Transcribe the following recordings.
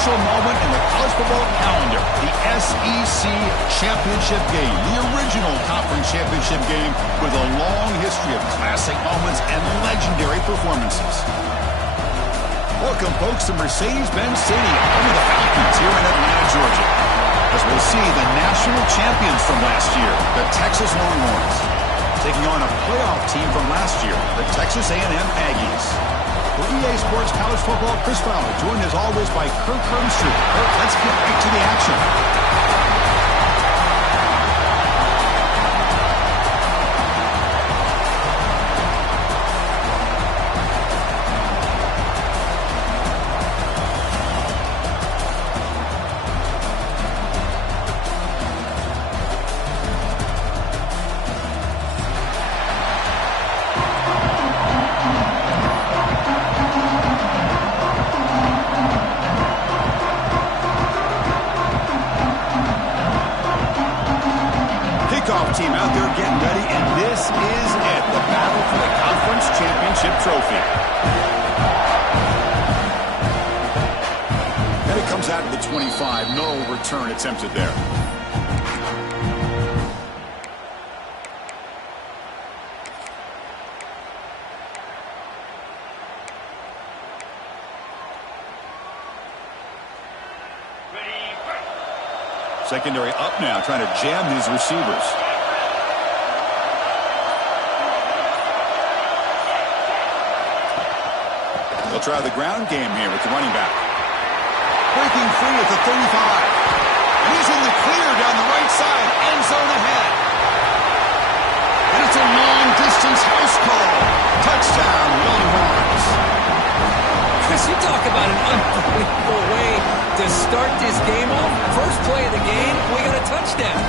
crucial moment in the college football calendar, the SEC Championship game, the original conference championship game with a long history of classic moments and legendary performances. Welcome, folks, to Mercedes-Benz Stadium, home of the Falcons here in Atlanta, Georgia, as we'll see the national champions from last year, the Texas Longhorns, taking on a playoff team from last year, the Texas A&M Aggies. For EA Sports College Football, Chris Fowler, joined as always by Kirk Herbstreit. Kirk, let's get right to the action. Team out there getting ready, and this is it, the battle for the conference championship trophy. And it comes out of the 25, no return attempted there. Secondary up now, trying to jam these receivers. They'll try the ground game here with the running back. Breaking free at the 35. And he's in the clear down the right side. End zone ahead. And it's a long-distance house call. Touchdown, Longhorns. Chris, you talk about an unbelievable way to start this game off. First play of the game, we got a touchdown.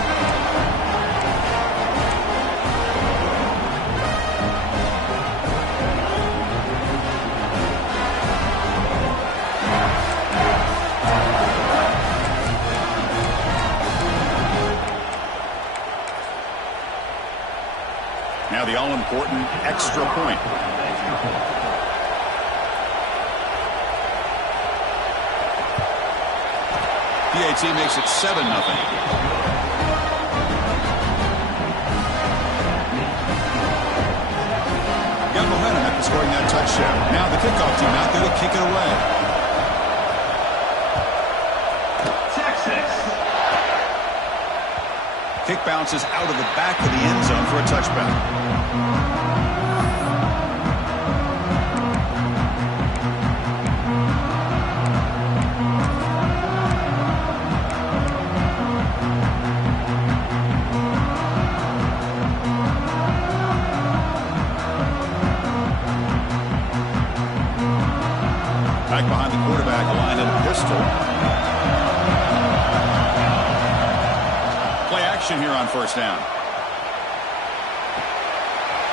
Now the all-important extra point. PAT makes it 7-0. Got momentum after scoring that touchdown. Now the kickoff team out there to kick it away. Kick bounces out of the back of the end zone for a touchback. Back behind the quarterback, line in a pistol. Here on first down.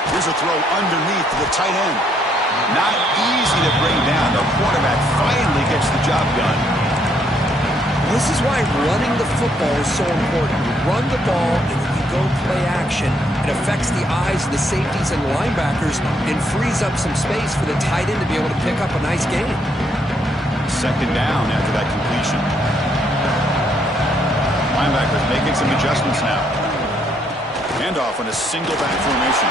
Here's a throw underneath to the tight end. Not easy to bring down. The quarterback finally gets the job done. This is why running the football is so important. You run the ball and then you go play action. It affects the eyes of the safeties and linebackers and frees up some space for the tight end to be able to pick up a nice gain. Second down after that completion. Linebackers making some adjustments now. Handoff on a single back formation.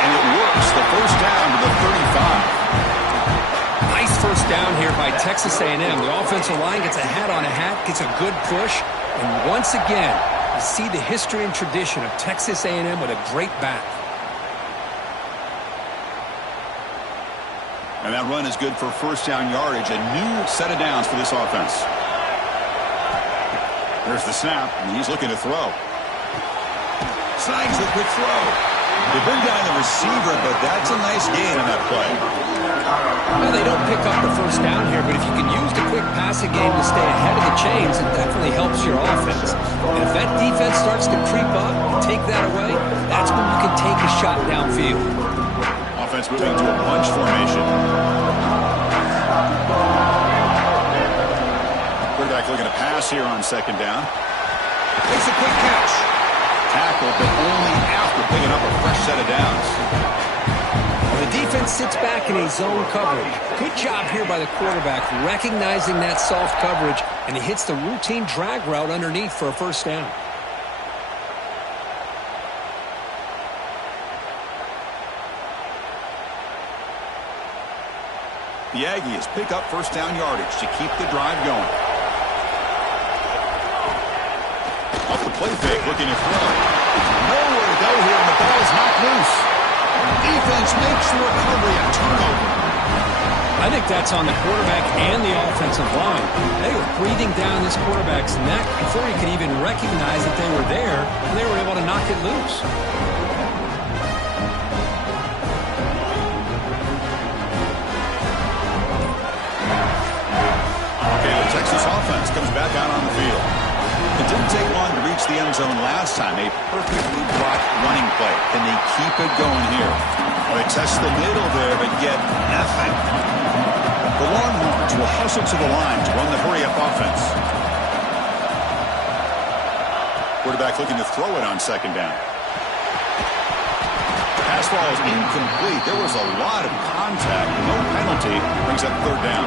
And it works. The first down to the 35. Nice first down here by Texas A&M. The offensive line gets a hat on a hat, gets a good push. And once again, you see the history and tradition of Texas A&M with a great back. And that run is good for first down yardage. A new set of downs for this offense. There's the snap, and he's looking to throw. Signs the quick throw. They bring down the receiver, but that's a nice gain on that play. Well, they don't pick up the first down here, but if you can use the quick passing game to stay ahead of the chains, it definitely helps your offense. And if that defense starts to creep up and take that away, that's when you can take a shot downfield. Offense moving to a bunch formation. Quarterback looking to pass here on second down. Makes a quick catch. Tackle, but only after picking up a fresh set of downs. The defense sits back in a zone coverage. Good job here by the quarterback recognizing that soft coverage, and he hits the routine drag route underneath for a first down. The Aggies pick up first down yardage to keep the drive going. Off the play fake, looking to throw. Nowhere to go here, and the ball is knocked loose. Defense makes the recovery, a turnover. I think that's on the quarterback and the offensive line. They were breathing down this quarterback's neck before he could even recognize that they were there, and they were able to knock it loose. Okay, the Texas offense comes back out on the field. It didn't take long to reach the end zone last time. A perfectly blocked running play. Can they keep it going here? Well, they test the middle there, but get nothing. The Longhorns will hustle to the line to run the hurry-up offense. Quarterback looking to throw it on second down. Pass ball is incomplete. There was a lot of contact. No penalty. Brings up third down.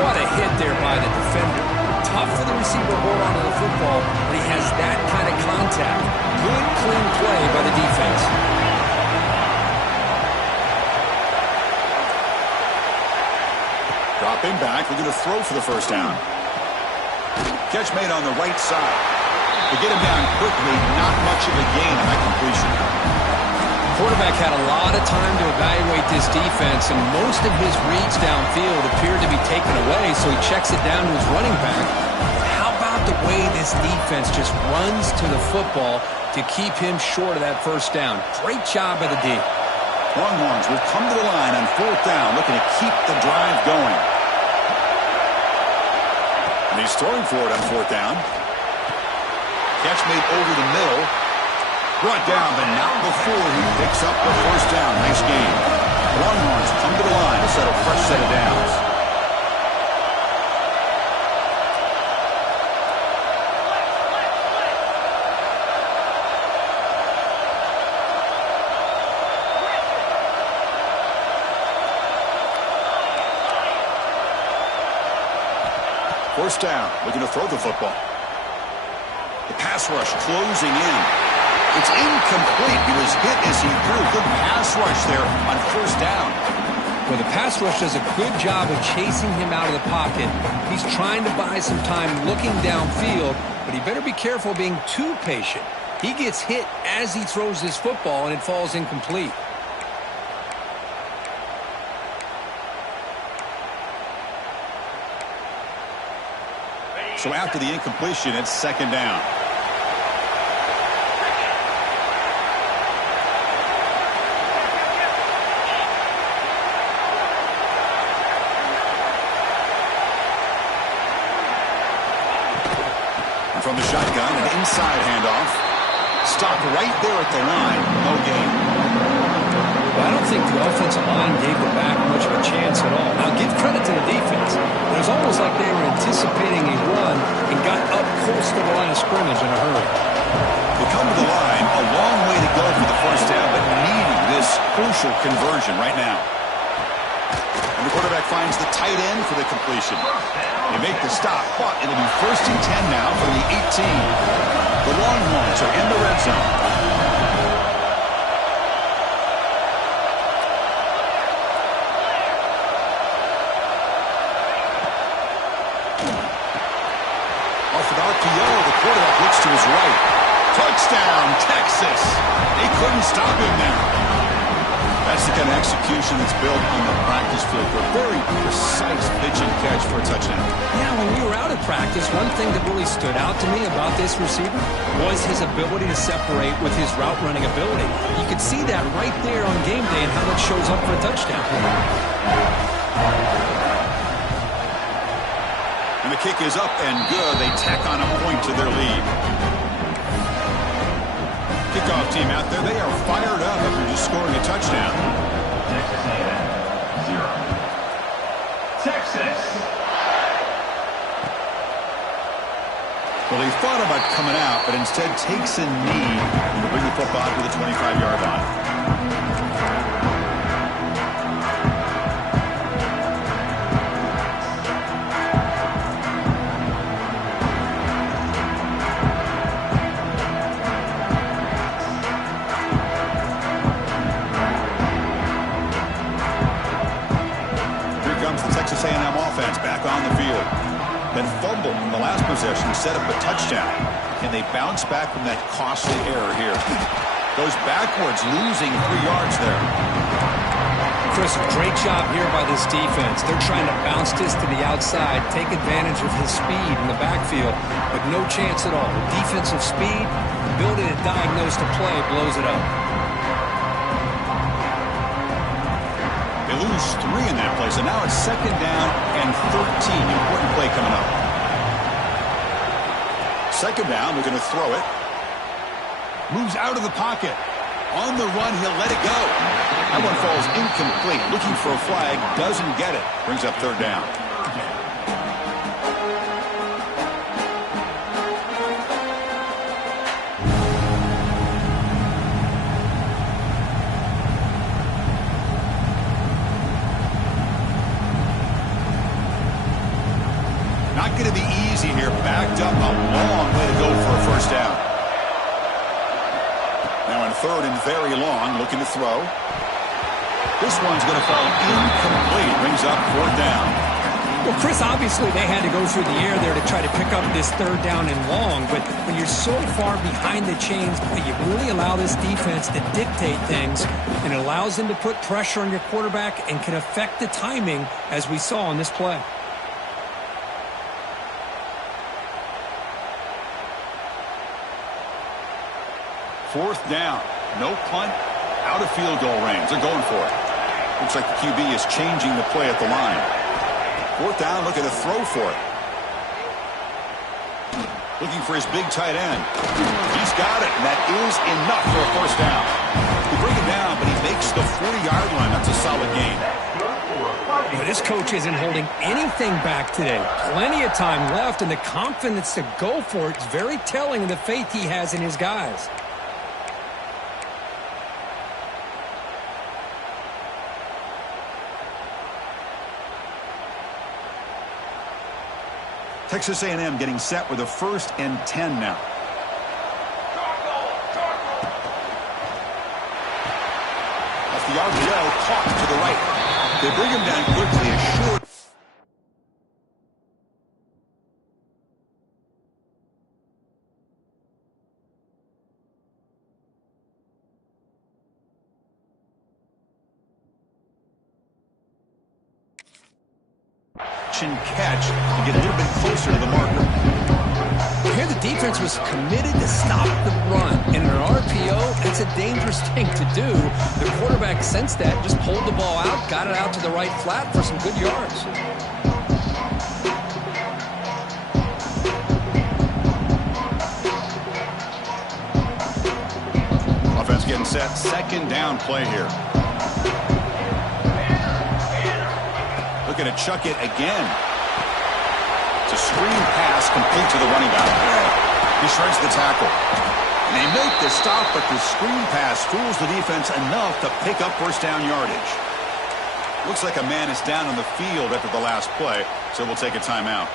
What a hit there by the defender. Tough for the receiver to hold on to the football, but he has that kind of contact. Good, clean play by the defense. Dropping back, looking to throw for the first down. Catch made on the right side. To get him down quickly, not much of a gain on that completion. Quarterback had a lot of time to evaluate this defense, and most of his reads downfield appeared to be taken away, so he checks it down to his running back. But how about the way this defense just runs to the football to keep him short of that first down? Great job by the D. Longhorns will come to the line on fourth down, looking to keep the drive going. And he's throwing for it on fourth down. Catch made over the middle. Brought down, but not before he picks up the first down. Nice game. Longhorns come to the line to set a fresh set of downs. First down, looking to throw the football. The pass rush closing in. It's incomplete. He was hit as he threw. Good pass rush there on first down. Well, the pass rush does a good job of chasing him out of the pocket. He's trying to buy some time looking downfield, but he better be careful being too patient. He gets hit as he throws this football, and it falls incomplete. So after the incompletion, it's second down. From the shotgun, an inside handoff. Stopped right there at the line. No gain. Well, I don't think the offensive line gave the back much of a chance at all. Now, give credit to the defense. It was almost like they were anticipating a run and got up close to the line of scrimmage in a hurry. They come to the line. A long way to go for the first down, but needing this crucial conversion right now. And the quarterback finds the tight end for the completion. They make the stop, but it'll be first and 10 now from the 18. The Longhorns are in the red zone. Off an RPO, the quarterback looks to his right. Touchdown, Texas. They couldn't stop him there. That's the kind of execution that's built on the practice field for a very precise pitch and catch for a touchdown. Yeah, when we were out at practice, one thing that really stood out to me about this receiver was his ability to separate with his route running ability. You could see that right there on game day and how that shows up for a touchdown. And the kick is up and good. They tack on a point to their lead. Kickoff team out there, they are fired up after just scoring a touchdown. Texas A&M 0. Texas. Well, he thought about coming out, but instead takes a knee to bring the football to the 25-yard line. possession set up a touchdown. Can they bounce back from that costly error here? Goes backwards, losing 3 yards there. Chris, great job here by this defense. They're trying to bounce this to the outside, take advantage of his speed in the backfield, but no chance at all. The defensive speed, ability to diagnose the play, blows it up. They lose 3 in that play, so now it's 2nd down and 13. Important play coming up. 2nd down, they're going to throw it. Moves out of the pocket. On the run, he'll let it go. That one falls incomplete. Looking for a flag, doesn't get it. Brings up 3rd down. Not going to be easy here. Backed up a long way to go for a 1st down. Now in 3rd and very long, looking to throw. This one's going to fall incomplete. Brings up 4th down. Well, Chris, obviously they had to go through the air there to try to pick up this 3rd down and long, but when you're so far behind the chains, you really allow this defense to dictate things, and it allows them to put pressure on your quarterback and can affect the timing, as we saw on this play. Fourth down. No punt. Out of field goal range. They're going for it. Looks like the QB is changing the play at the line. 4th down. Looking to throw for it. Looking for his big tight end. He's got it. And that is enough for a 1st down. He bring it down, but he makes the 40-yard line. That's a solid gain. But this coach isn't holding anything back today. Plenty of time left, and the confidence to go for it is very telling of the faith he has in his guys. Texas A&M getting set with a 1st and 10 now. Off the RPO, caught to the right. They bring him down quickly, a short. And catch to get a little bit closer to the marker. Here the defense was committed to stop the run. In an RPO, that's a dangerous thing to do. The quarterback sensed that, just pulled the ball out, got it out to the right flat for some good yards. Offense getting set. 2nd down play here. Looking to chuck it again. It's a screen pass complete to the running back. He shreds the tackle. And they make the stop, but the screen pass fools the defense enough to pick up 1st down yardage. Looks like a man is down on the field after the last play, so we'll take a timeout.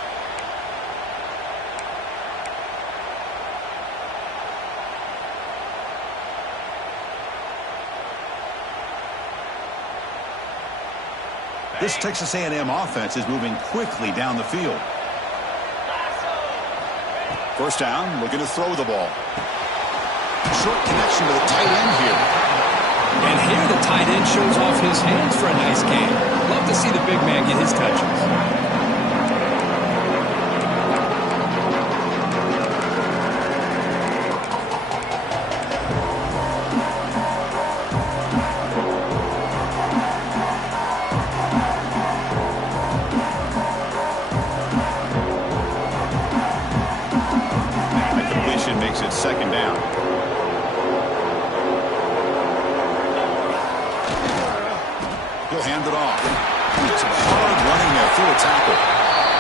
This Texas A&M offense is moving quickly down the field. 1st down, looking to throw the ball. Short connection to the tight end here. And here the tight end shows off his hands for a nice game. Love to see the big man get his touches. Makes it 2nd down. He'll hand it off. It's hard running there through a tackle.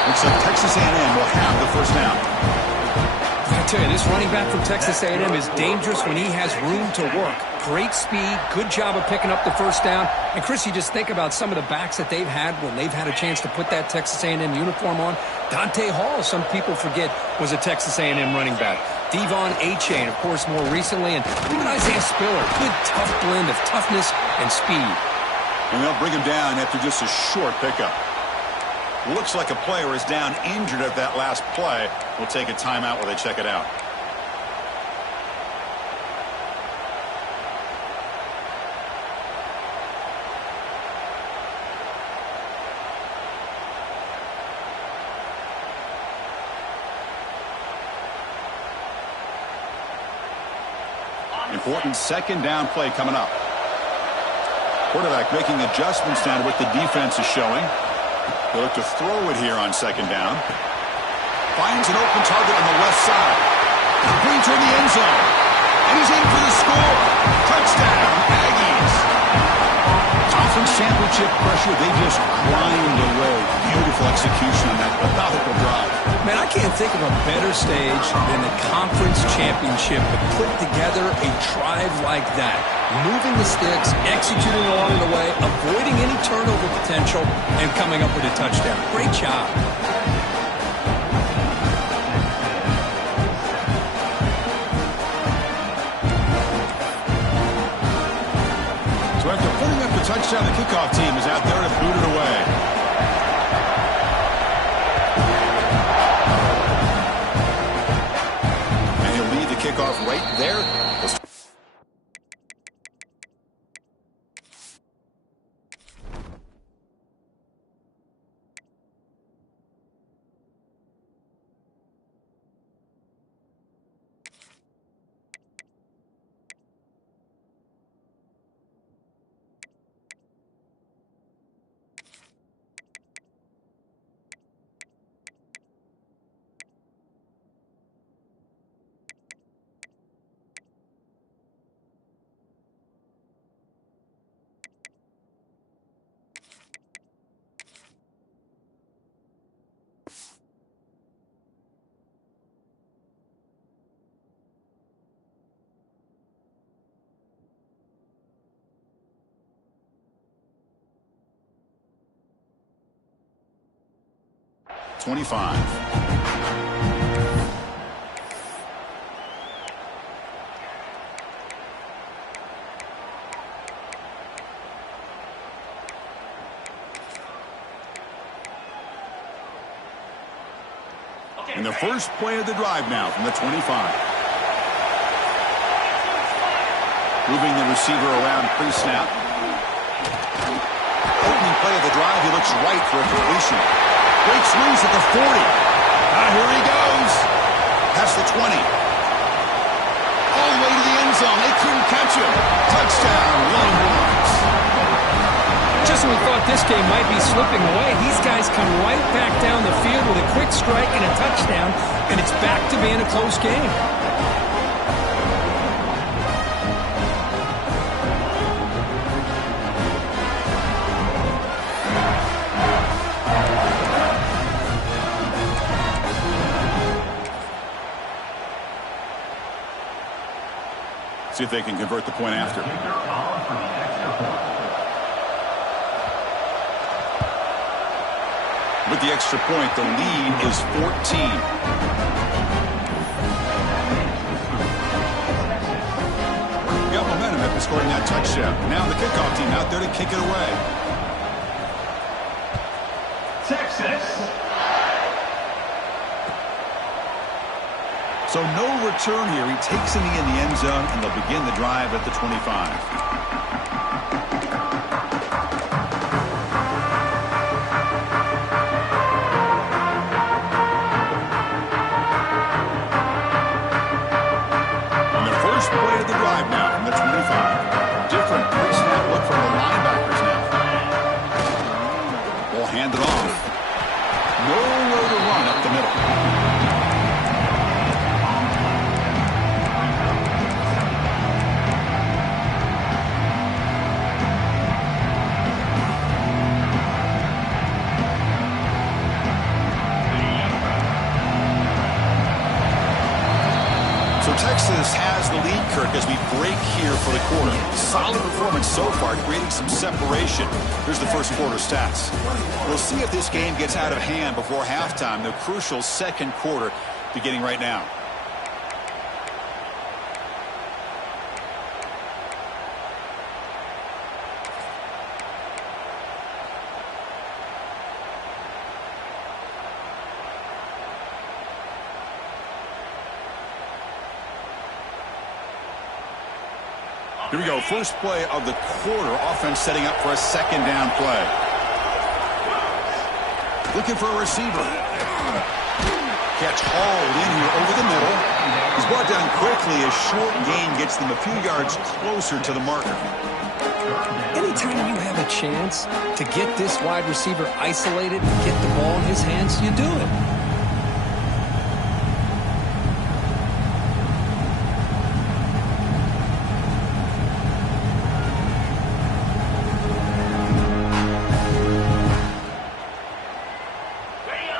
Looks like Texas A&M will have the 1st down. I tell you, this running back from Texas A&M is dangerous when he has room to work. Great speed, good job of picking up the 1st down. And Chris, you just think about some of the backs that they've had when they've had a chance to put that Texas A&M uniform on. Dante Hall, some people forget, was a Texas A&M running back. Devon Achane, of course, more recently, and even Isaiah Spiller. Good, tough blend of toughness and speed. And they'll bring him down after just a short pickup. Looks like a player is down injured at that last play. We'll take a timeout while they check it out. Important second down play coming up. Quarterback making adjustments down to what the defense is showing. They look to throw it here on second down. Finds an open target on the left side. Complete toward the end zone. And he's in for the score. Touchdown, Aggies. Conference championship pressure, they just grind away. Beautiful execution on that methodical drive. Man, I can't think of a better stage than the conference championship to put together a drive like that. Moving the sticks, executing along the way, avoiding any turnover potential, and coming up with a touchdown. Great job. So after putting up the touchdown, the kickoff team is out there to boot it away. And he'll lead the kickoff right there. .25. And the first play of the drive now from the 25. Moving the receiver around pre-snap. Opening play of the drive, he looks right for a completion. Breaks loose at the 40. Here he goes. Past the 20. All the way to the end zone. They couldn't catch him. Touchdown, Longhorns. Just when we thought this game might be slipping away, these guys come right back down the field with a quick strike and a touchdown, and it's back to being a close game. See if they can convert the point after. With the extra point, the lead is 14. Got momentum after scoring that touchdown. Now the kickoff team out there to kick it away. Texas. So no return here. He takes it in the end zone, and they'll begin the drive at the 25. Texas has the lead, Kirk, as we break here for the quarter. Solid performance so far, creating some separation. Here's the first quarter stats. We'll see if this game gets out of hand before halftime. The crucial second quarter beginning right now. Here we go. First play of the quarter. Offense setting up for a second down play. Looking for a receiver. Catch hauled in here over the middle. He's brought down quickly. A short gain gets them a few yards closer to the marker. Anytime you have a chance to get this wide receiver isolated and get the ball in his hands, you do it.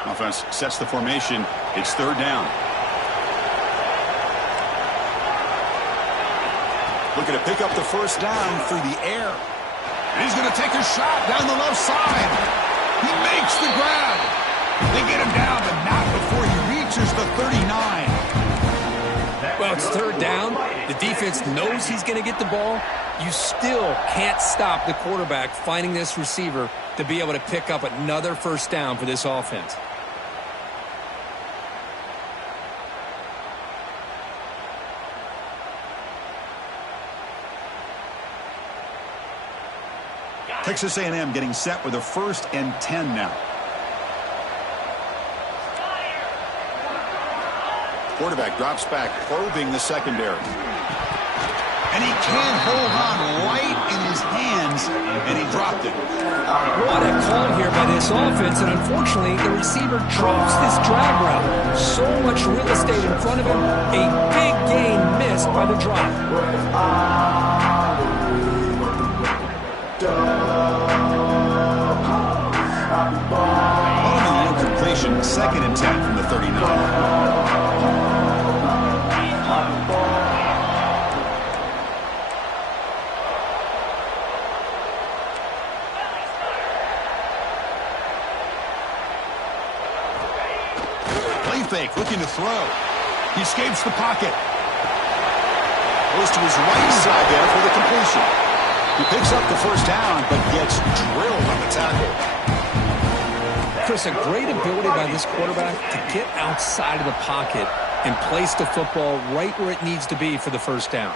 Offense sets the formation. It's third down. Looking to pick up the first down through the air. And he's going to take a shot down the left side. He makes the grab. They get him down, but not before he reaches the 39. Well, it's third down. The defense knows he's going to get the ball. You still can't stop the quarterback finding this receiver to be able to pick up another first down for this offense. Texas A&M getting set with a 1st and 10 now. Quarterback drops back, probing the secondary. And he can't hold on right in his hands, and he dropped it. What a call here by this offense, and unfortunately, the receiver drops this drag route. So much real estate in front of him. A big gain missed by the drop. Completion, 2nd and 10 from the 39. Play fake, looking to throw. He escapes the pocket. Goes to his right side there for the completion. He picks up the first down, but gets drilled on the tackle. Chris, a great ability by this quarterback to get outside of the pocket and place the football right where it needs to be for the first down.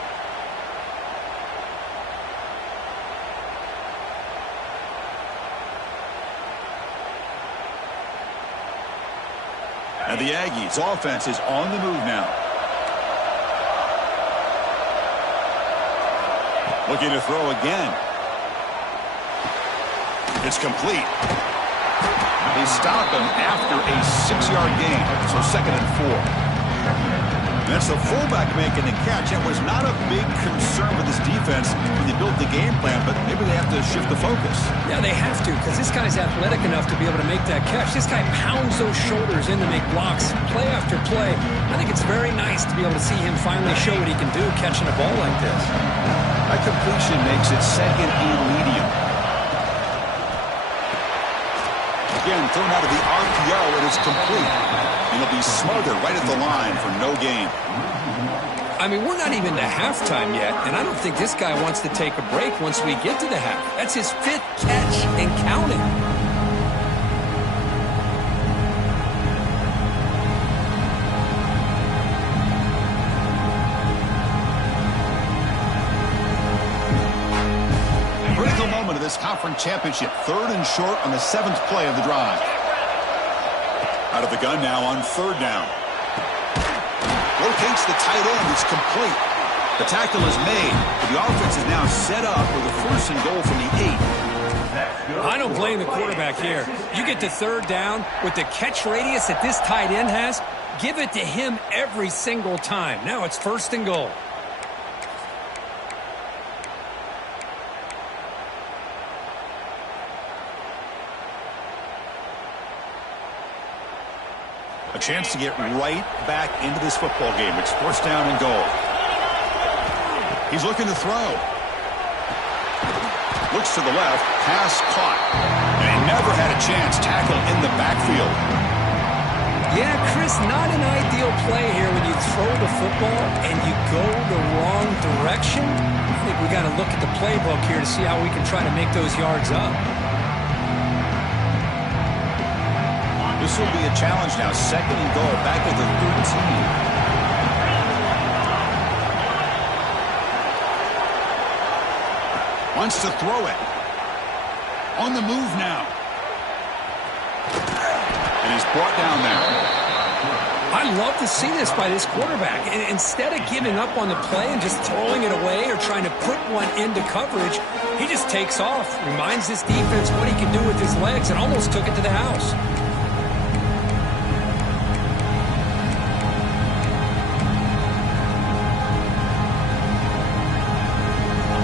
And the Aggies' offense is on the move now. Looking to throw again. It's complete. They stop him after a 6-yard gain, so 2nd and 4. That's the fullback making the catch. It was not a big concern for this defense when they built the game plan, but maybe they have to shift the focus. Yeah, they have to, because this guy's athletic enough to be able to make that catch. This guy pounds those shoulders in to make blocks play after play. I think it's very nice to be able to see him finally show what he can do catching a ball like this. That completion makes it 2nd and medium. Again, thrown out of the RPO, it is complete. And he'll be smothered right at the line for no gain. I mean, we're not even to halftime yet, and I don't think this guy wants to take a break once we get to the half. That's his 5th catch and counting. Of this conference championship, 3rd and short on the 7th play of the drive. Out of the gun now on 3rd down. Locates the tight end. It's complete. The tackle is made. The offense is now set up with a 1st and goal from the 8. I don't blame the quarterback here. You get to 3rd down with the catch radius that this tight end has, give it to him every single time. Now it's 1st and goal. A chance to get right back into this football game. It's 1st down and goal. He's looking to throw. Looks to the left. Pass caught. And he never had a chance. Tackle in the backfield. Yeah, Chris, not an ideal play here when you throw the football and you go the wrong direction. I think we got to look at the playbook here to see how we can try to make those yards up. This will be a challenge now. 2nd and goal, back at the 13. Wants to throw it. On the move now. And he's brought down there. I love to see this by this quarterback. Instead of giving up on the play and just throwing it away or trying to put one into coverage, he just takes off, reminds this defense what he can do with his legs, and almost took it to the house.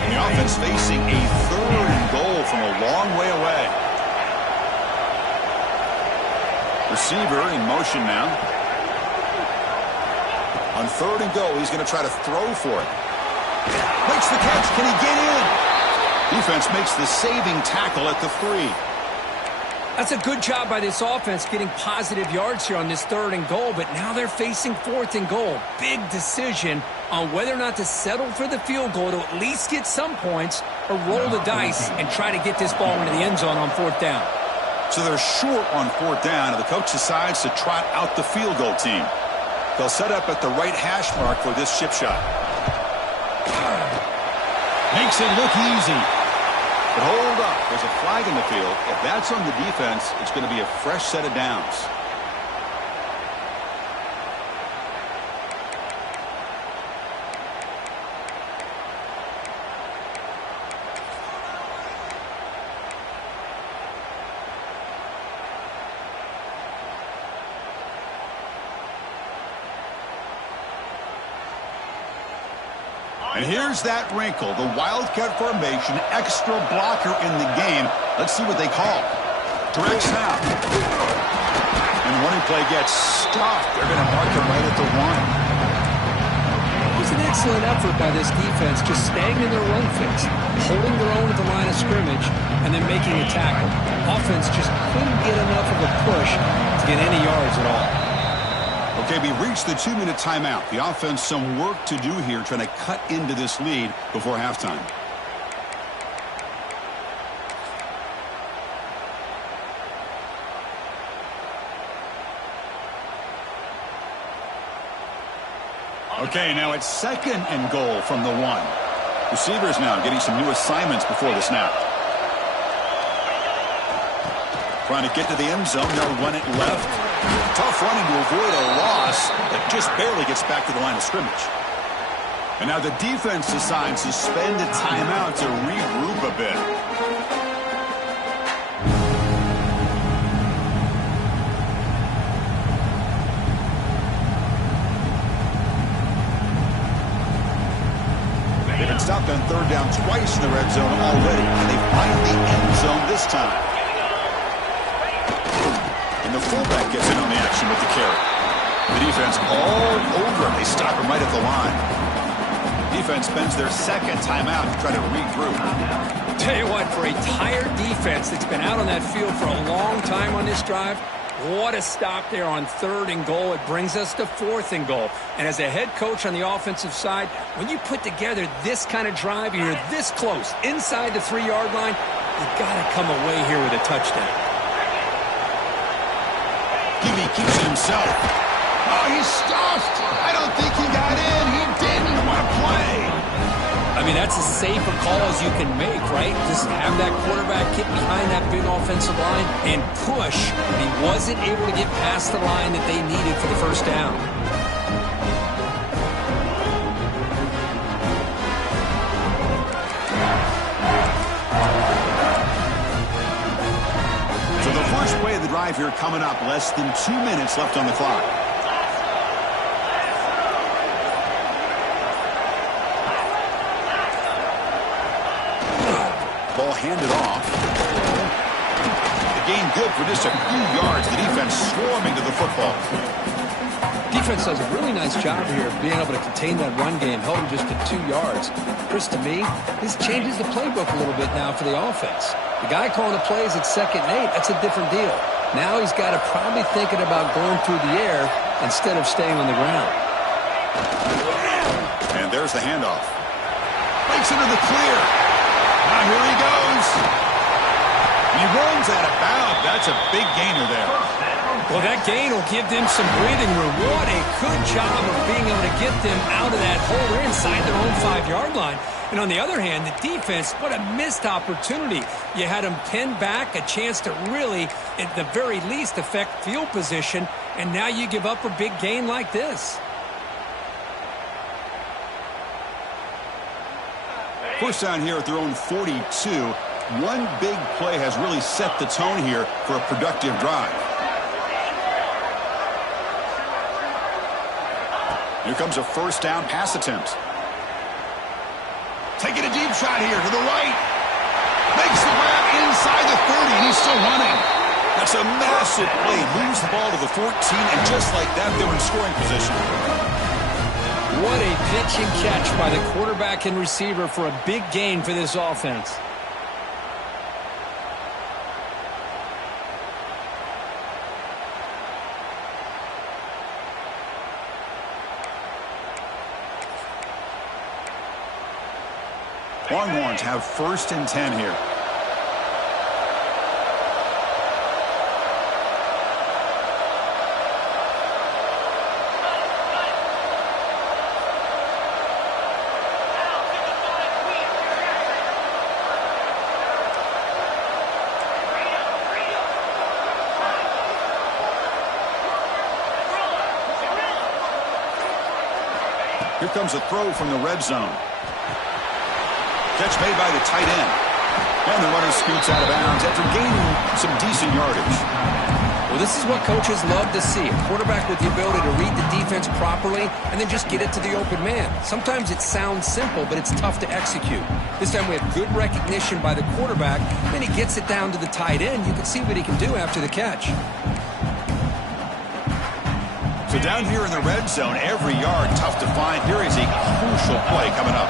The offense facing a 3rd and goal from a long way away. Receiver in motion now. On 3rd and goal, he's going to try to throw for it. Makes the catch. Can he get in? Defense makes the saving tackle at the 3. That's a good job by this offense getting positive yards here on this 3rd and goal, but now they're facing 4th and goal. Big decision on whether or not to settle for the field goal to at least get some points or roll the dice and try to get this ball into the end zone on 4th down. So they're short on 4th down, and the coach decides to trot out the field goal team. They'll set up at the right hash mark for this chip shot. Makes it look easy. But hold up. There's a flag in the field. If that's on the defense, it's going to be a fresh set of downs. And here's that wrinkle, the Wildcat formation, extra blocker in the game. Let's see what they call. Direct snap. And running play gets stopped. They're going to mark it right at the 1. It was an excellent effort by this defense, just staying in their run fix, holding their own at the line of scrimmage, and then making a tackle. Offense just couldn't get enough of a push to get any yards at all. Okay, we reached the 2-minute timeout. The offense some work to do here, trying to cut into this lead before halftime. Okay, now it's 2nd and goal from the 1. Receivers now getting some new assignments before the snap. Trying to get to the end zone. They'll run it left. Tough running to avoid a loss that just barely gets back to the line of scrimmage. And now the defense decides to spend a timeout to regroup a bit. They've been stopped on 3rd down twice in the red zone already, and they find the end zone this time. And the fullback gets in on the action with the carry. The defense all over him. They stop him right at the line. Defense spends their 2nd timeout to try to regroup. Tell you what, for a tired defense that's been out on that field for a long time on this drive, what a stop there on 3rd and goal. It brings us to 4th and goal. And as a head coach on the offensive side, when you put together this kind of drive, you're this close, inside the 3-yard line, you've got to come away here with a touchdown. He keeps it himself. Oh, he's stuffed. I don't think he got in. He didn't want to play. I mean, that's as safe a call as you can make, right? Just have that quarterback get behind that big offensive line and push. But he wasn't able to get past the line that they needed for the 1st down. First play of the drive here coming up. Less than 2 minutes left on the clock. Ball handed off. The gain good for just a few yards. The defense swarming to the football. Defense does a really nice job here of being able to contain that run game, held him just to 2 yards. Chris, to me, this changes the playbook a little bit now for the offense. The guy calling the plays at 2nd and 8, that's a different deal. Now he's got to probably thinking about going through the air instead of staying on the ground. And there's the handoff. Breaks into the clear. Now here he goes. He runs out of bounds. That's a big gainer there. Well, that gain will give them some breathing room. What a good job of being able to get them out of that hole. They're inside their own 5-yard line. And on the other hand, the defense, what a missed opportunity. You had them pinned back, a chance to really, at the very least, affect field position, and now you give up a big gain like this. First down here at their own 42. One big play has really set the tone here for a productive drive. Here comes a first down pass attempt. Taking a deep shot here to the right. Makes the grab inside the 30, and he's still running. That's a massive play. Moves the ball to the 14, and just like that, they're in scoring position. What a pitch and catch by the quarterback and receiver for a big gain for this offense. Longhorns have first and 10 here. Here comes a throw from the red zone. Catch made by the tight end. And the runner scoots out of bounds after gaining some decent yardage. Well, this is what coaches love to see. A quarterback with the ability to read the defense properly and then just get it to the open man. Sometimes it sounds simple, but it's tough to execute. This time we have good recognition by the quarterback. Then he gets it down to the tight end. You can see what he can do after the catch. So down here in the red zone, every yard tough to find. Here is a crucial play coming up.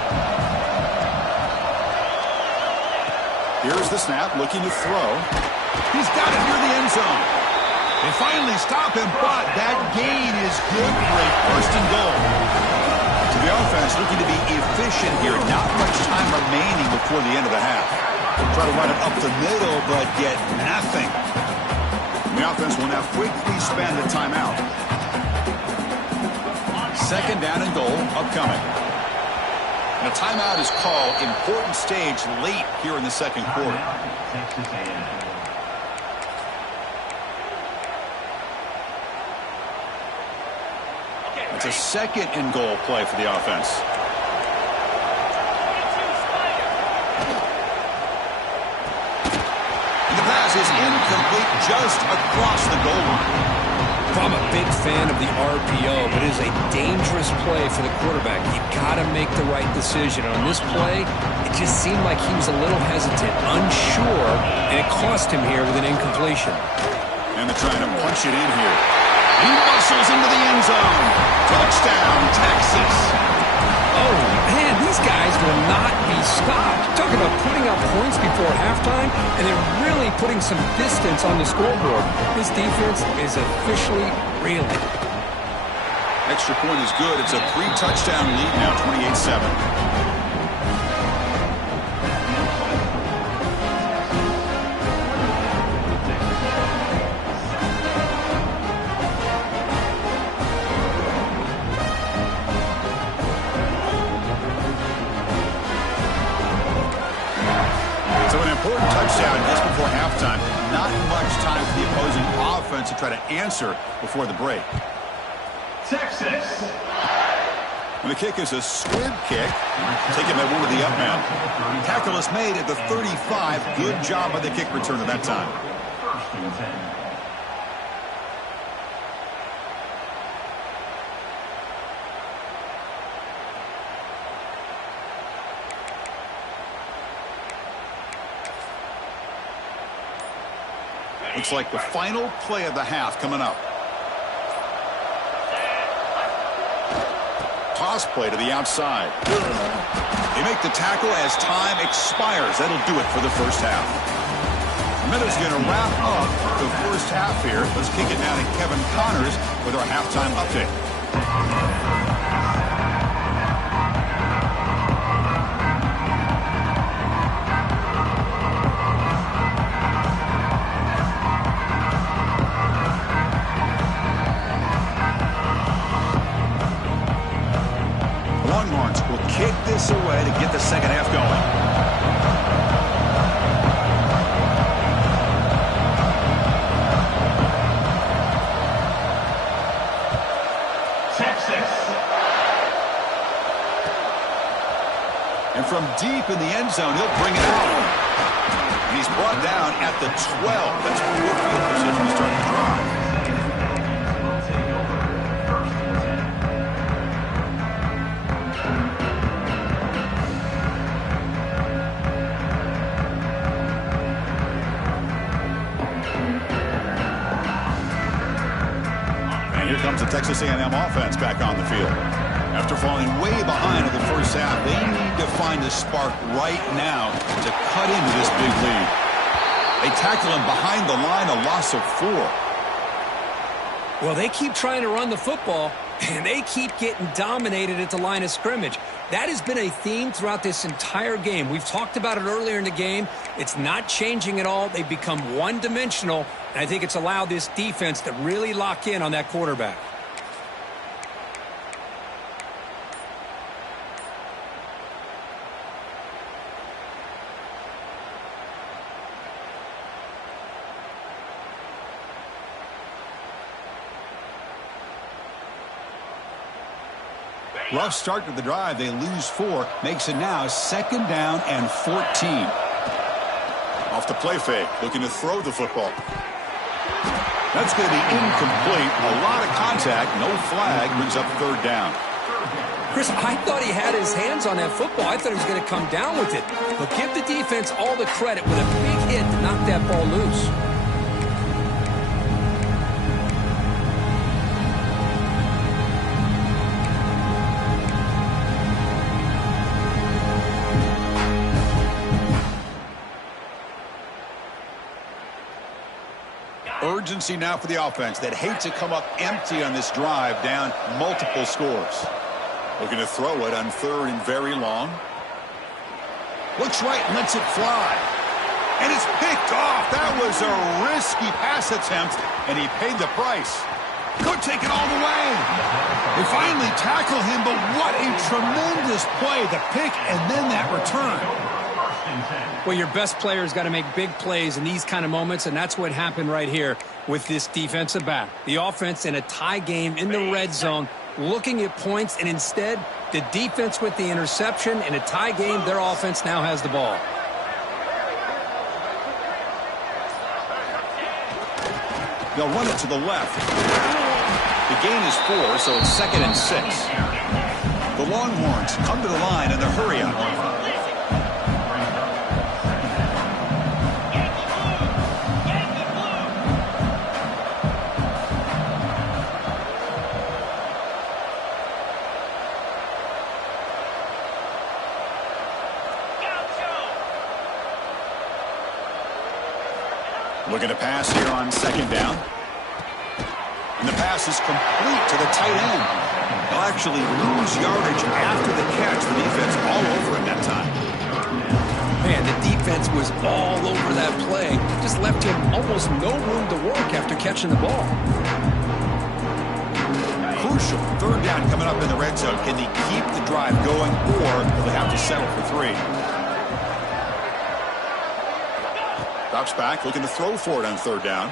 Here's the snap, looking to throw. He's got it near the end zone. They finally stop him, but that gain is good for a first and goal. To the offense, looking to be efficient here. Not much time remaining before the end of the half. Try to run it up the middle, but get nothing. The offense will now quickly spend a timeout. Second down and goal upcoming. And a timeout is called. Important stage late here in the second quarter. It's a second and goal play for the offense. And the pass is incomplete just across the goal line. I'm a big fan of the RPO, but it is a dangerous play for the quarterback. You got to make the right decision. On this play, it just seemed like he was a little hesitant, unsure, and it cost him here with an incompletion. And they're trying to punch it in here. He muscles into the end zone. Touchdown, Texas. Oh, man, these guys will not be stopped. Talk about putting up points before halftime, and they're really putting some distance on the scoreboard. This defense is officially reeling. Extra point is good. It's a 3-touchdown lead now, 28-7. Touchdown just before halftime. Not much time for the opposing offense to try to answer before the break. Texas. And the kick is a squib kick. Taken by one of the up men. Tackle is made at the 35. Good job by the kick returner that time. First and 10. Looks like the final play of the half coming up. Toss play to the outside. They make the tackle as time expires. That'll do it for the first half. Minutes going to wrap up the first half here. Let's kick it now to Kevin Connors with our halftime update. minutes away to get the second half going. And from deep in the end zone, he'll bring it out. And he's brought down at the 12. That's poor field position to start the drive. And here comes the Texas A&M offense back on the field. After falling way behind in the first half, they need to find a spark right now to cut into this big lead. They tackle him behind the line, a loss of 4. Well, they keep trying to run the football, and they keep getting dominated at the line of scrimmage. That has been a theme throughout this entire game. We've talked about it earlier in the game. It's not changing at all. They've become one-dimensional, and I think it's allowed this defense to really lock in on that quarterback. Rough start to the drive. They lose 4. Makes it now 2nd down and 14. Off the play fake. Looking to throw the football. That's going to be incomplete. A lot of contact. No flag. Brings up 3rd down. Chris, I thought he had his hands on that football. I thought he was going to come down with it. But give the defense all the credit with a big hit to knock that ball loose. Urgency now for the offense that hate to come up empty on this drive, down multiple scores. Looking to throw it on 3rd and very long. Looks right and lets it fly. And it's picked off. That was a risky pass attempt, and he paid the price. Could take it all the way. They finally tackle him, but what a tremendous play. The pick and then that return. Well, your best player's got to make big plays in these kind of moments, and that's what happened right here with this defensive back. The offense in a tie game in the red zone, looking at points, and instead, the defense with the interception. In a tie game, their offense now has the ball. They'll run it to the left. The gain is 4, so it's 2nd and 6. The Longhorns come to the line in the hurry-up. Looking to pass here on 2nd down. And the pass is complete to the tight end. They'll actually lose yardage after the catch. The defense all over him that time. Man, the defense was all over that play. Just left him almost no room to work after catching the ball. Crucial 3rd down coming up in the red zone. Can they keep the drive going, or will they have to settle for 3? Drops back, looking to throw for it on 3rd down.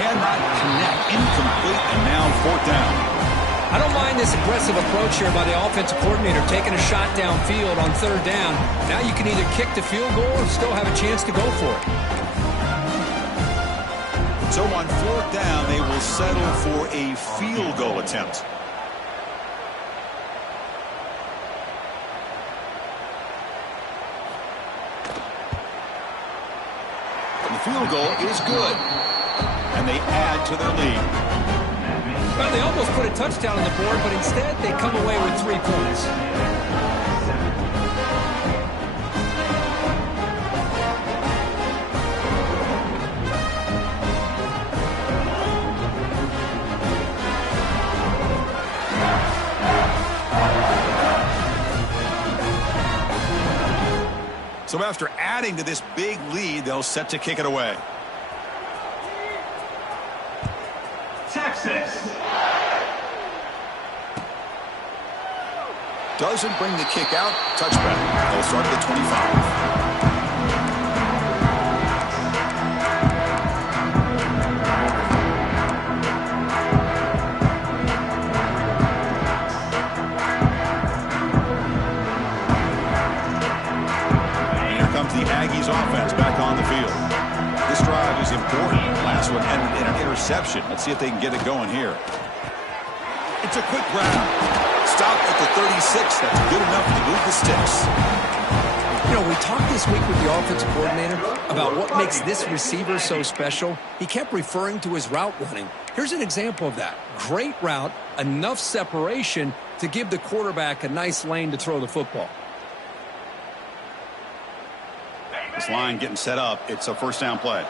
Cannot connect, incomplete, and now 4th down. I don't mind this aggressive approach here by the offensive coordinator, taking a shot downfield on 3rd down. Now you can either kick the field goal or still have a chance to go for it. So on 4th down, they will settle for a field goal attempt. The field goal is good, and they add to their lead. Well, they almost put a touchdown on the board, but instead they come away with 3 points. So after adding to this big lead, they'll set to kick it away. Texas. Doesn't bring the kick out. Touchback. They'll start at the 25. The Aggies offense back on the field. This drive is important. Last one ended in an interception. Let's see if they can get it going here. It's a quick grab. Stop at the 36. That's good enough to move the sticks. You know, we talked this week with the offensive coordinator about what makes this receiver so special. He kept referring to his route running. Here's an example of that. Great route, enough separation to give the quarterback a nice lane to throw the football. This line getting set up. It's a first down play.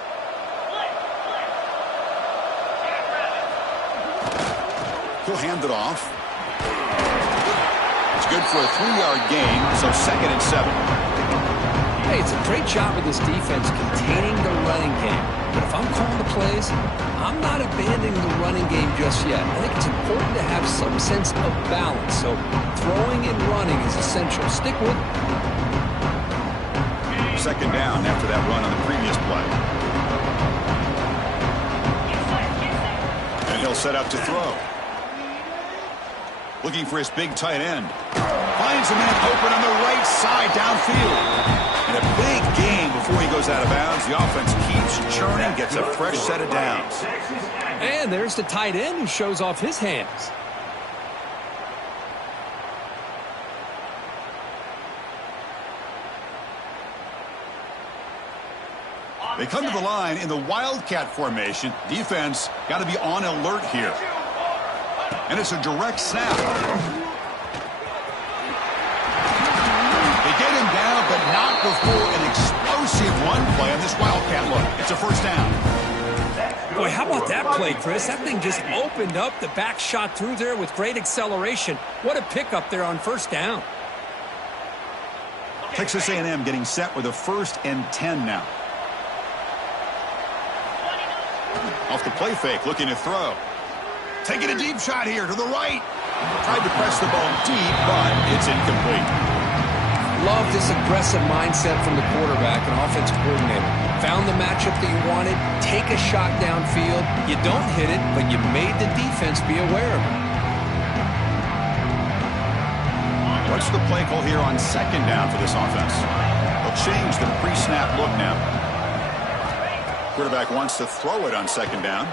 He'll hand it off. It's good for a 3-yard gain, so 2nd and 7. Hey, it's a great job of this defense containing the running game. But if I'm calling the plays, I'm not abandoning the running game just yet. I think it's important to have some sense of balance. So throwing and running is essential. Stick with it. 2nd down after that run on the previous play. And he'll set up to throw. Looking for his big tight end. Finds a man open on the right side downfield. And a big gain before he goes out of bounds. The offense keeps churning, gets a fresh set of downs. And there's the tight end who shows off his hands. They come to the line in the Wildcat formation. Defense got to be on alert here. And it's a direct snap. They get him down, but not before an explosive run play on this Wildcat look. It's a first down. Boy, how about that play, Chris? That thing just opened up. The back shot through there with great acceleration. What a pickup there on first down. Texas A&M getting set with a 1st and 10 now. Off the play fake, looking to throw. Taking a deep shot here to the right. Tried to press the ball deep, but it's incomplete. Love this aggressive mindset from the quarterback and offensive coordinator. Found the matchup that you wanted. Take a shot downfield. You don't hit it, but you made the defense be aware of it. What's the play call here on 2nd down for this offense? They'll change the pre-snap look now. Quarterback wants to throw it on 2nd down.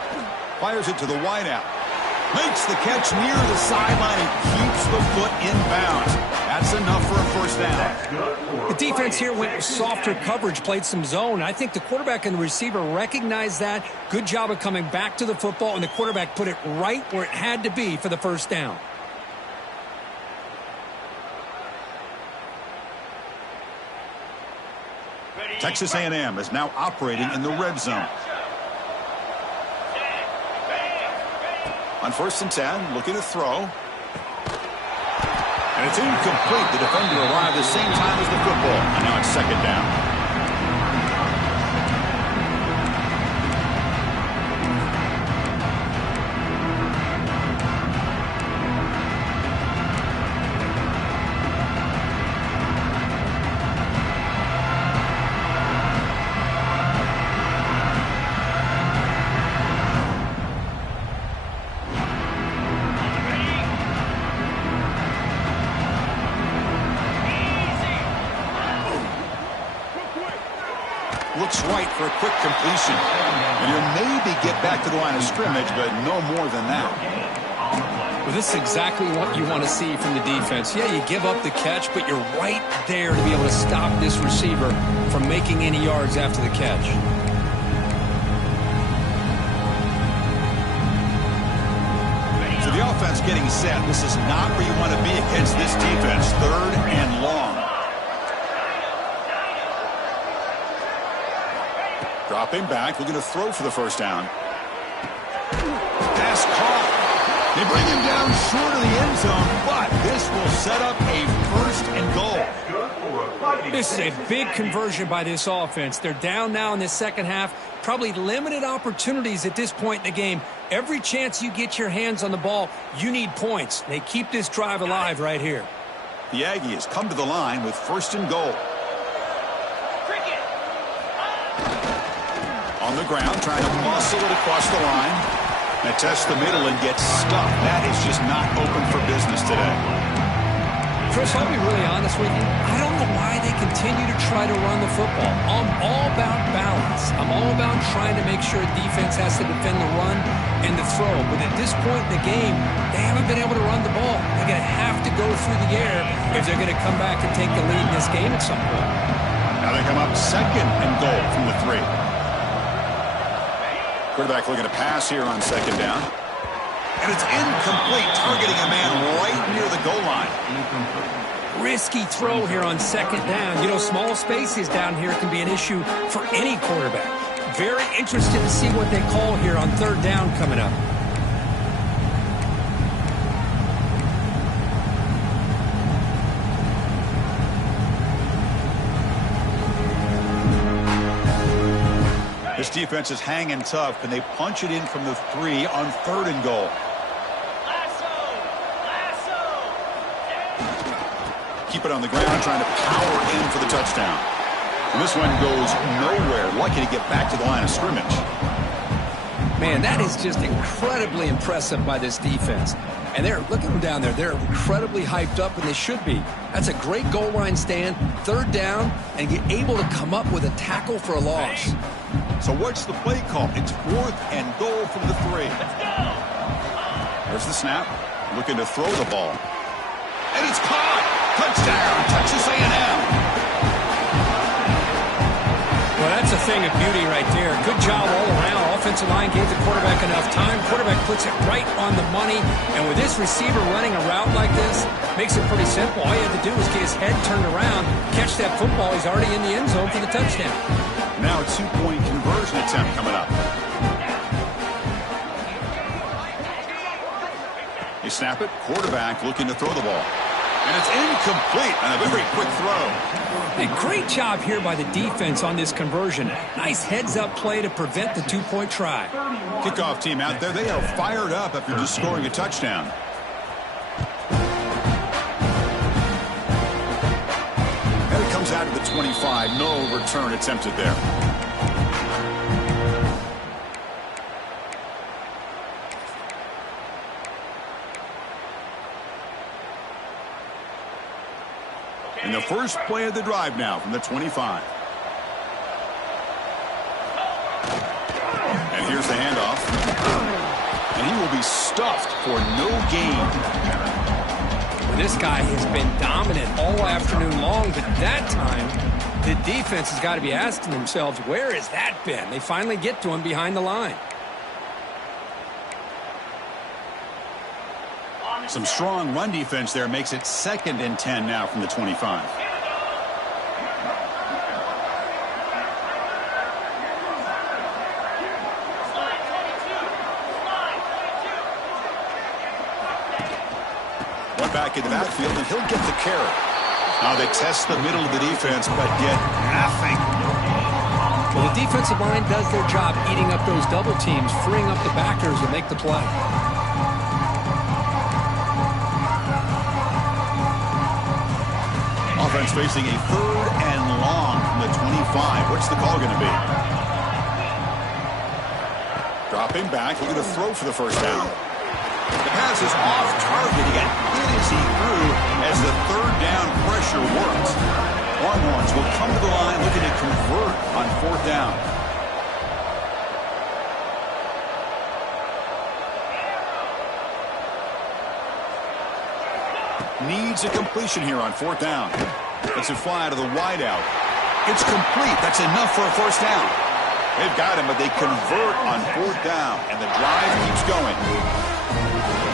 Fires it to the wideout. Makes the catch near the sideline and keeps the foot in bounds. That's enough for a first down. The defense here went with softer coverage, played some zone. I think the quarterback and the receiver recognized that. Good job of coming back to the football, and the quarterback put it right where it had to be for the first down. Texas A&M is now operating in the red zone. On 1st and 10, looking to throw. And it's incomplete. The defender arrived the same time as the football. And now it's 2nd down. Looks right for a quick completion. And he'll maybe get back to the line of scrimmage, but no more than that. Well, this is exactly what you want to see from the defense. Yeah, you give up the catch, but you're right there to be able to stop this receiver from making any yards after the catch. So the offense getting set. This is not where you want to be against this defense. 3rd and long. Dropping back, looking to throw for the first down. Pass caught. They bring him down short of the end zone, but this will set up a 1st and goal. This is a big conversion by this offense. They're down now in the second half. Probably limited opportunities at this point in the game. Every chance you get your hands on the ball, you need points. They keep this drive alive right here. The Aggies come to the line with 1st and goal. On the ground, trying to muscle it across the line. They test the middle and get stuck. That is just not open for business today. Chris, I'll be really honest with you. I don't know why they continue to try to run the football. I'm all about balance. I'm all about trying to make sure defense has to defend the run and the throw. But at this point in the game, they haven't been able to run the ball. They're going to have to go through the air if they're going to come back and take the lead in this game at some point. Now they come up 2nd and goal from the 3. Quarterback looking to pass here on 2nd down. And it's incomplete, targeting a man right near the goal line. Risky throw here on 2nd down. You know, small spaces down here can be an issue for any quarterback. Very interested to see what they call here on 3rd down coming up. This defense is hanging tough, and they punch it in from the 3 on 3rd and goal. Keep it on the ground, trying to power in for the touchdown. And this one goes nowhere. Lucky to get back to the line of scrimmage. Man, that is just incredibly impressive by this defense. And look at them down there. They're incredibly hyped up, and they should be. That's a great goal line stand, 3rd down, and get able to come up with a tackle for a loss. So what's the play call? It's 4th and goal from the 3. Let's go! There's the snap. Looking to throw the ball. And it's caught! Touchdown! Texas A&M! Well, that's a thing of beauty right there. Good job all around. Offensive line gave the quarterback enough time. Quarterback puts it right on the money. And with this receiver running a route like this, makes it pretty simple. All you have to do is get his head turned around, catch that football. He's already in the end zone for the touchdown. Now a 2-point conversion attempt coming up. You snap it. Quarterback looking to throw the ball. And it's incomplete on a very quick throw. A great job here by the defense on this conversion. Nice heads-up play to prevent the 2-point try. Kickoff team out there. They are fired up after just scoring a touchdown. And it comes out of the 25. No return attempted there. And the first play of the drive now from the 25. And here's the handoff. And he will be stuffed for no gain. Well, this guy has been dominant all afternoon long, but that time the defense has got to be asking themselves, where has that been? They finally get to him behind the line. Some strong run defense there makes it 2nd and 10 now from the 25. One back in the backfield, and he'll get the carry. Now they test the middle of the defense, but get nothing. Well, the defensive line does their job eating up those double teams, freeing up the backers to make the play. Offense facing a 3rd and long from the 25. What's the call going to be? Dropping back, looking to throw for the first down. The pass is off target. He got hit as he threw as the 3rd down pressure worked. Longhorns will come to the line looking to convert on 4th down. Needs a completion here on 4th down. It's a fly to the wideout. It's complete. That's enough for a first down. They've got him, but they convert on 4th down, and the drive keeps going.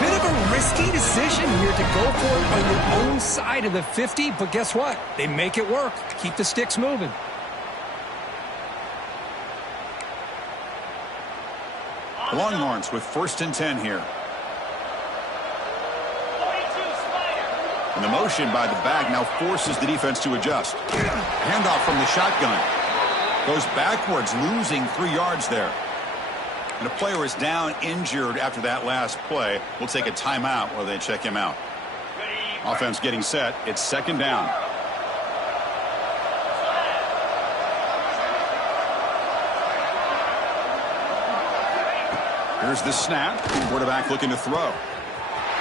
Bit of a risky decision here to go for it on your own side of the 50, but guess what? They make it work. Keep the sticks moving. The Longhorns with 1st and 10 here. And the motion by the back now forces the defense to adjust. Handoff from the shotgun. Goes backwards, losing 3 yards there. And a player is down injured after that last play. We'll take a timeout while they check him out. Ready, Offense getting set. It's second down. Here's the snap. Quarterback looking to throw.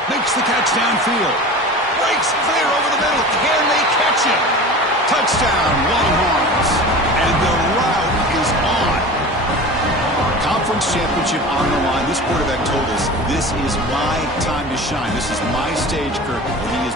Makes the catch downfield. Breaks clear over the middle. Can they catch him? Touchdown, Longhorns. And the route is on. Conference championship on the line. This quarterback told us, this is my time to shine. This is my stage, Kirk. And he is...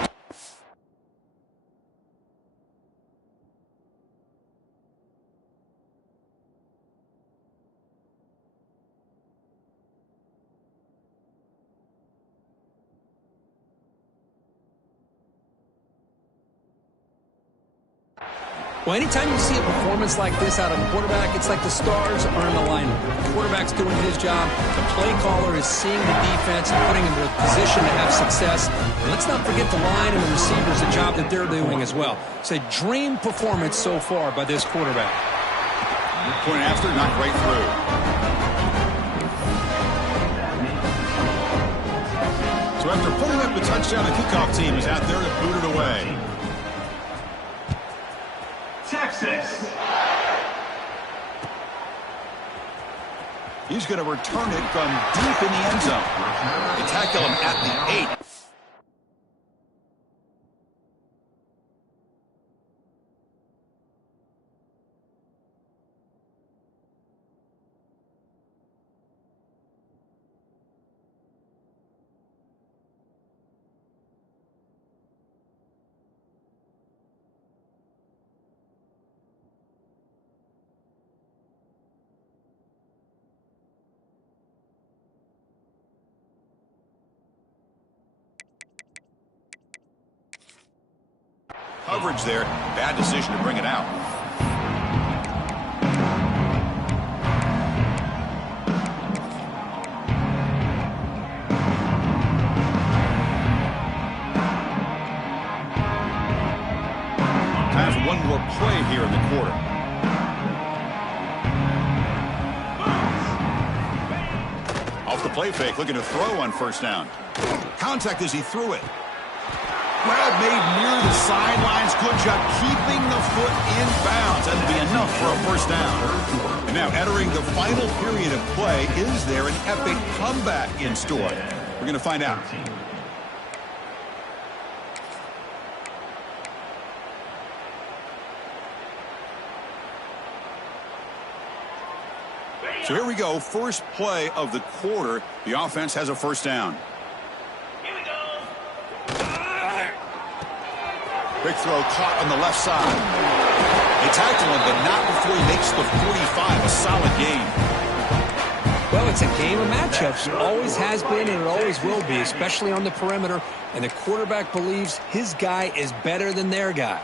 Well, anytime you see a performance like this out of a quarterback, it's like the stars are in alignment. The quarterback's doing his job. The play caller is seeing the defense and putting him in a position to have success. And let's not forget the line and the receivers, the job that they're doing as well. It's a dream performance so far by this quarterback. Point after, not right through. So after putting up the touchdown, the kickoff team is out there to boot it away. Texas. He's going to return it from deep in the end zone. They tackle him at the 8. Coverage there. Bad decision to bring it out. Time for one more play here in the quarter. Off the play fake, looking to throw on first down. Contact as he threw it. Grab made near the sidelines. Good job keeping the foot in bounds. That'll be enough for a first down. And now entering the final period of play, is there an epic comeback in store? We're going to find out. So here we go. First play of the quarter. The offense has a first down. Big throw caught on the left side. They tackle him, but not before he makes the 45. A solid game. Well, it's a game of matchups. It always has been and it always will be, especially on the perimeter. And the quarterback believes his guy is better than their guy.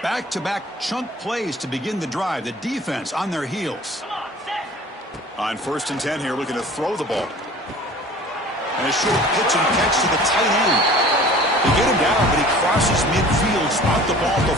Back-to-back chunk plays to begin the drive. The defense on their heels. On first and 10 here, looking to throw the ball. And a short pitch and catch to the tight end. They get him down, but he crosses midfield, spot the ball to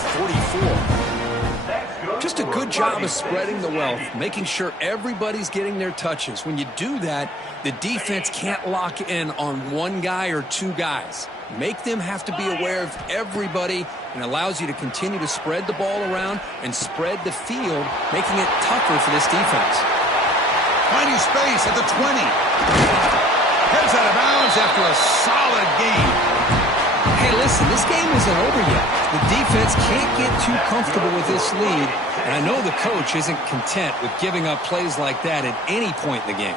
44. Just a good job of spreading the wealth, making sure everybody's getting their touches. When you do that, the defense can't lock in on one guy or two guys. Make them have to be aware of everybody, and allows you to continue to spread the ball around and spread the field, making it tougher for this defense. Finding space at the 20. Heads out of bounds after a solid game. Hey, listen, this game isn't over yet. The defense can't get too comfortable with this lead, and I know the coach isn't content with giving up plays like that at any point in the game.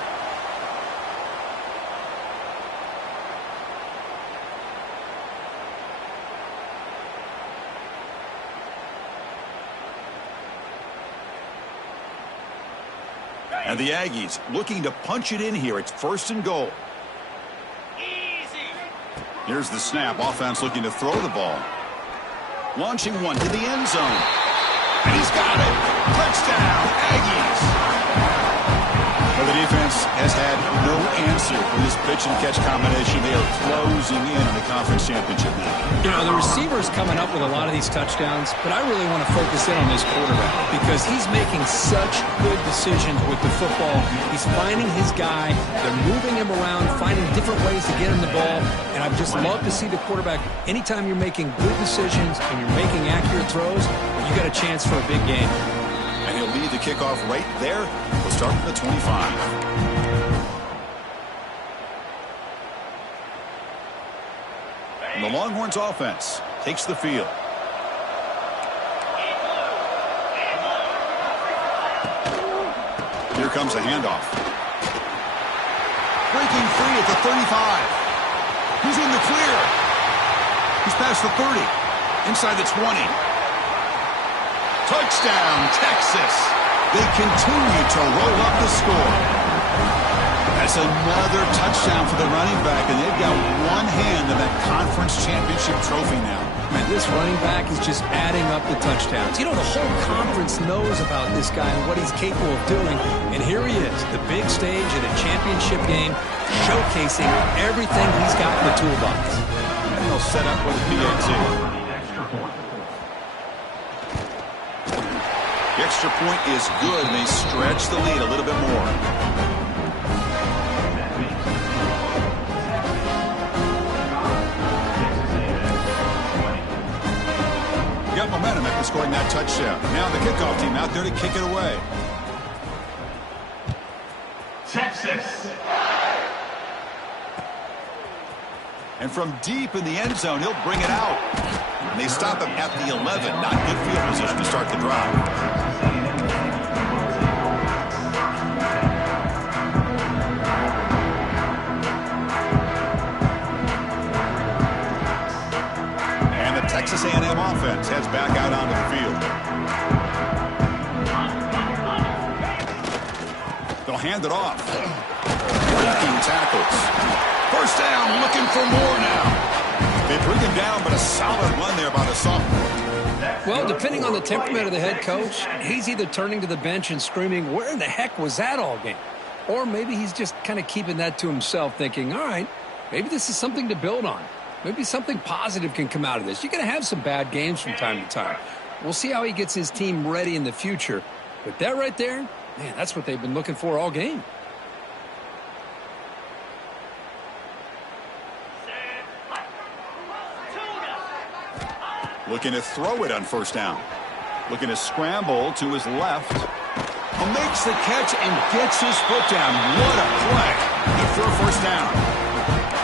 And the Aggies looking to punch it in here. It's first and goal. Here's the snap. Offense looking to throw the ball. Launching one to the end zone. And he's got it. Touchdown, Aggies. Well, the defense has had no answer for this pitch and catch combination. They are closing in on the conference championship now. You know, the receiver's coming up with a lot of these touchdowns, but I really want to focus in on this quarterback because he's making such good decisions with the football. He's finding his guy. They're moving him around, finding different ways to get him the ball, and I've just loved to see the quarterback. Anytime you're making good decisions and you're making accurate throws, you got a chance for a big game. And he'll lead the kickoff right there. We'll start from the 25. The Longhorns offense takes the field. Here comes a handoff. Breaking free at the 35. He's in the clear. He's past the 30. Inside the 20. Touchdown, Texas. They continue to roll up the score. That's another touchdown for the running back, and they've got one hand in that conference championship trophy now. Man, this running back is just adding up the touchdowns. You know, the whole conference knows about this guy and what he's capable of doing, and here he is, the big stage in a championship game, showcasing everything he's got in the toolbox. And they'll set up with a PAT. The extra point is good, and they stretch the lead a little bit more. Got momentum after scoring that touchdown. Now the kickoff team out there to kick it away. Texas. And from deep in the end zone, he'll bring it out. And they stop him at the 11. Not good field position to start the drive. Texas A&M offense heads back out onto the field. They'll hand it off. Breaking tackles. First down, looking for more now. They bring him down, but a solid run there by the sophomore. Well, depending on the temperament of the head coach, he's either turning to the bench and screaming, where in the heck was that all game? Or maybe he's just kind of keeping that to himself, thinking, all right, maybe this is something to build on. Maybe something positive can come out of this. You're going to have some bad games from time to time. We'll see how he gets his team ready in the future. But that right there, man, that's what they've been looking for all game. Looking to throw it on first down. Looking to scramble to his left. He makes the catch and gets his foot down. What a play. Good for a first down.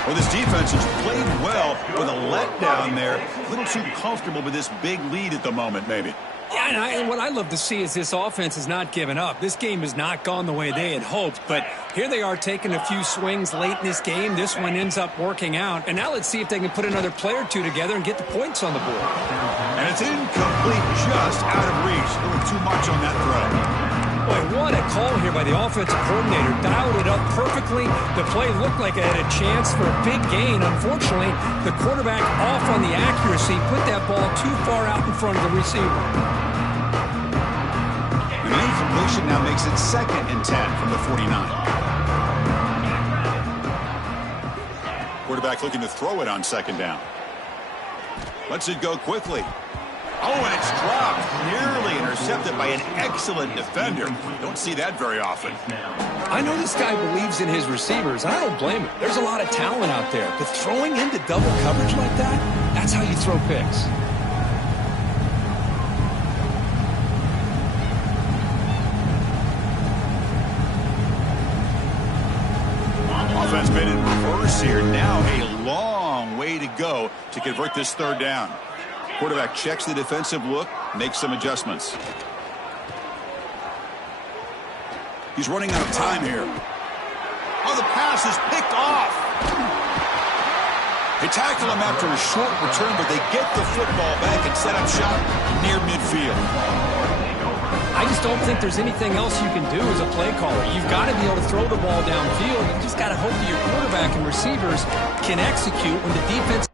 Well, this defense has played well with a letdown there. A little too comfortable with this big lead at the moment, maybe. Yeah, and what I love to see is this offense has not given up. This game has not gone the way they had hoped, but here they are taking a few swings late in this game. This one ends up working out, and now let's see if they can put another play or two together and get the points on the board. And it's incomplete, just out of reach. A little too much on that throw. Boy, what a call here by the offensive coordinator. Dialed it up perfectly. The play looked like it had a chance for a big gain. Unfortunately, the quarterback off on the accuracy, put that ball too far out in front of the receiver. And the incompletion now makes it 2nd and 10 from the 49. Quarterback looking to throw it on 2nd down. Lets it go quickly. Oh, and it's dropped. Nearly intercepted by an excellent defender. Don't see that very often. I know this guy believes in his receivers, and I don't blame him. There's a lot of talent out there, but throwing into double coverage like that, that's how you throw picks. Offense been in reverse here. Now a long way to go to convert this 3rd down. Quarterback checks the defensive look, makes some adjustments. He's running out of time here. Oh, the pass is picked off. They tackle him after a short return, but they get the football back and set up shop near midfield. I just don't think there's anything else you can do as a play caller. You've got to be able to throw the ball downfield. You just got to hope that your quarterback and receivers can execute when the defense